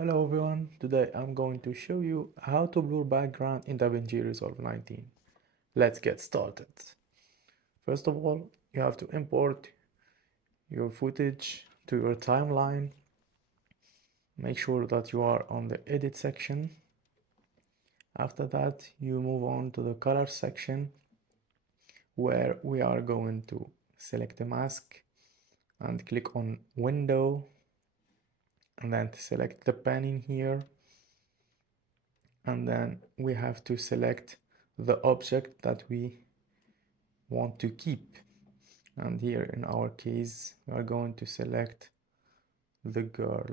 Hello everyone, today I'm going to show you how to blur background in DaVinci Resolve 19. Let's get started. First of all, you have to import your footage to your timeline. Make sure that you are on the edit section. After that, you move on to the color section where we are going to select a mask and click on window and then select the pen in here. And then we have to select the object that we want to keep, and here in our case we are going to select the girl,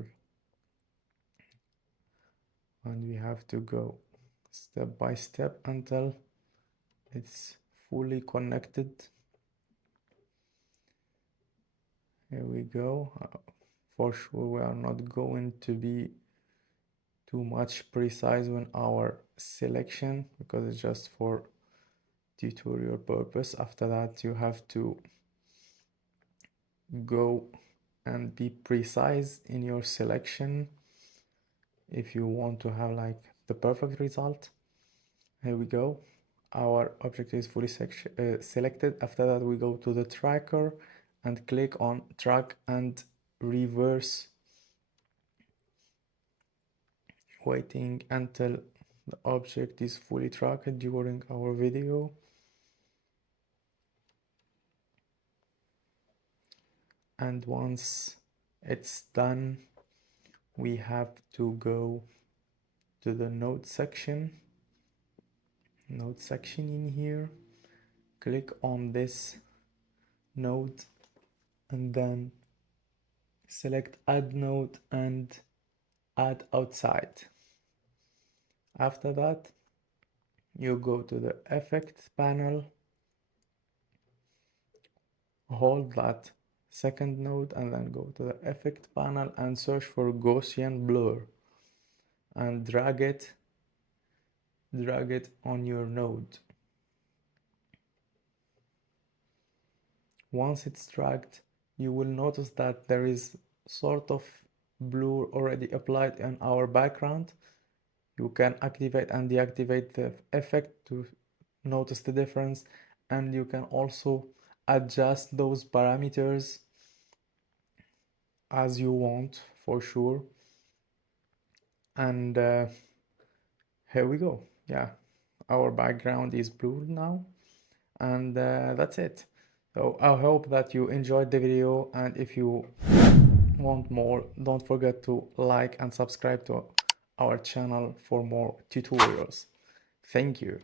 and we have to go step by step until it's fully connected. Here we go. For sure we are not going to be too much precise on our selection because it's just for tutorial purpose. After that you have to go and be precise in your selection if you want to have like the perfect result. Here we go. Our object is fully selected. After that we go to the tracker and click on track and reverse, waiting until the object is fully tracked during our video. And once it's done, we have to go to the node section in here, click on this node and then select add node and add outside. After that you go to the effect panel, hold that second node and then go to the effect panel and search for Gaussian Blur and drag it on your node. Once it's dragged, you will notice that there is sort of blur already applied in our background. You can activate and deactivate the effect to notice the difference, and you can also adjust those parameters as you want for sure. And here we go. Yeah, our background is blurred now, and that's it. So I hope that you enjoyed the video, and if you want more, don't forget to like and subscribe to our channel for more tutorials. Thank you.